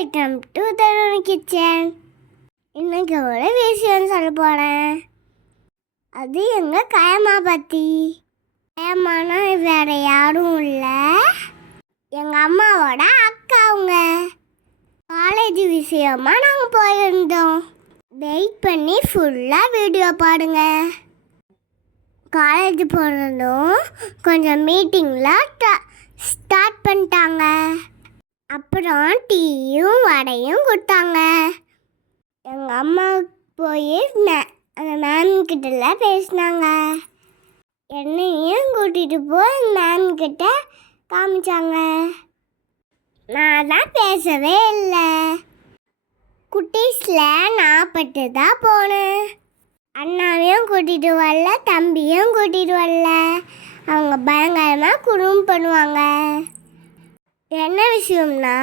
Welcome to Tarun kitchen. இன்னைக்கு ஒரு விஷயம் சொல்ல போகிறேன். அது எங்கள் கயம்மா பற்றி. கயம்மானா வேற யாரும் இல்லை, எங்கள் அம்மாவோட அக்கா. அவங்க காலேஜ் விஷயமா நாங்கள் போயிருந்தோம். வெயிட் பண்ணி ஃபுல்லாக வீடியோ பாருங்க. காலேஜ் போகிறதும் கொஞ்சம் மீட்டிங்கில் ஸ்டார்ட் பண்ணிட்டாங்க. அப்புறம் டீயும் வடையும் கொடுத்தாங்க. எங்கள் அம்மா போய் அந்த மேம்கிட்ட பேசினாங்க. என்னையும் கூட்டிகிட்டு போய் மேம்கிட்ட காமிச்சாங்க. நான் தான் பேசவே இல்லை. குட்டீஸில் நான் பட்டு தான் போனேன். அண்ணாவையும் கூட்டிகிட்டு வரல, தம்பியும் கூட்டிகிட்டு வரல. அவங்க பயங்கரமாக குறும்பு பண்ணுவாங்க. என்ன விஷயம்னா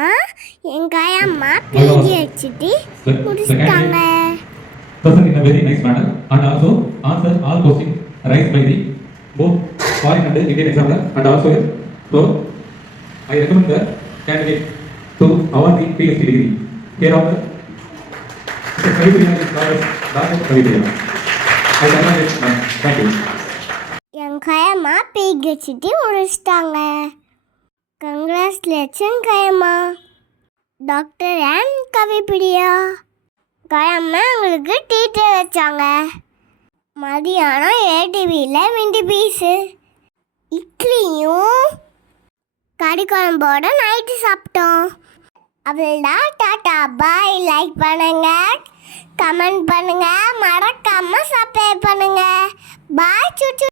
என் கயம்மா பேஜி வச்சுட்டு முடிச்சிட்டாங்க. Present in a very nice manner and also answer all questions raised by the both foreign and Indian examiner and also so I recommend the candidate to award the PhD degree. Here on the Kavipriya is called Dr. Kavipriya. I recommend it, ma'am. Thank you. என் கயம்மா பேஜி வச்சுட்டு முடிச்சிட்டாங்க. Congratulation Kayamma. Doctor and Kavipriya. Kayamma எங்களுக்கு teacher வச்சாங்க. மதியானம் ஏடிவியில் Mindy piece இட்லியும் கறி குழம்போட நைட்டு சாப்பிட்டோம். அவ்வளோதான். டாட்டா பாய். லைக் பண்ணுங்க, கமெண்ட் பண்ணுங்க, மறக்காமல் சப்ஸ்கிரைப் பண்ணுங்க. பாய். சுச்சு.